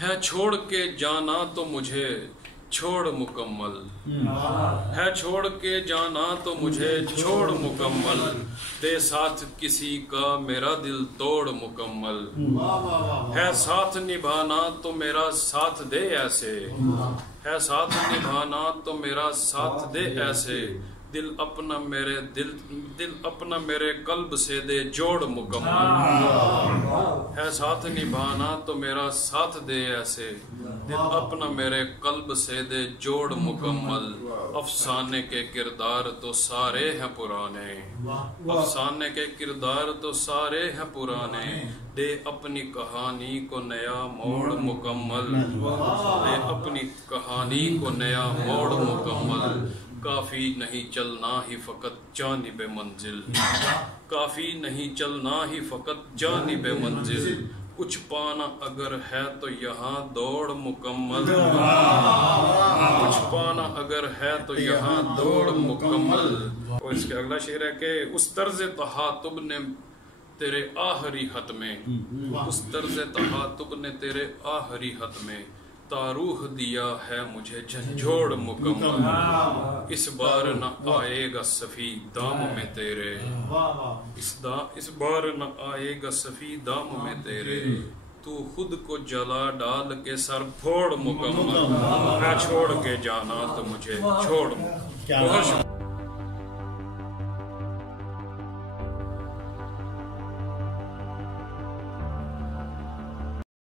ہے چھوڑ کے جانا تو مجھے چھوڑ مکمل، ہے چھوڑ کے جانا تو مجھے چھوڑ مکمل، دے ساتھ کسی کا میرا دل توڑ مکمل، ہے ساتھ نبھانا تو میرا ساتھ دے ایسے، ہے ساتھ نبھانا تو میرا ساتھ دے ایسے، دل اپنا میرے قلب سے دے جوڑ مکمل، ہے ساتھ نبھانا تو میرا ساتھ دے ایسے، دل اپنا میرے قلب سے دے جوڑ مکمل، افسانے کے کردار تو سارے ہیں پرانے، افسانے کے کردار تو سارے ہیں پرانے، دے اپنی کہانی کو نیا موڑ مکمل، دے اپنی کہانی کو نیا موڑ مکمل، کافی نہیں چلنا ہی فقط جانب منزل، کافی نہیں چلنا ہی فقط جانب منزل، کچھ پانا اگر ہے تو یہاں دوڑ مکمل، کچھ پانا اگر ہے تو یہاں دوڑ مکمل۔ اور اس کے اگلا شعر ہے کہ اس طرز تخاطب نے تیرے آخری خط میں، اس طرز تخاطب نے تیرے آخری خط میں تاروح دیا ہے مجھے جھنجھوڑ مکمل، اس بار نہ آئے گا صفی دام میں تیرے، اس بار نہ آئے گا صفی دام میں تیرے، تو خود کو جلا ڈال کے سر پھوڑ مکمل، میں چھوڑ کے جانا تو مجھے چھوڑ مکمل۔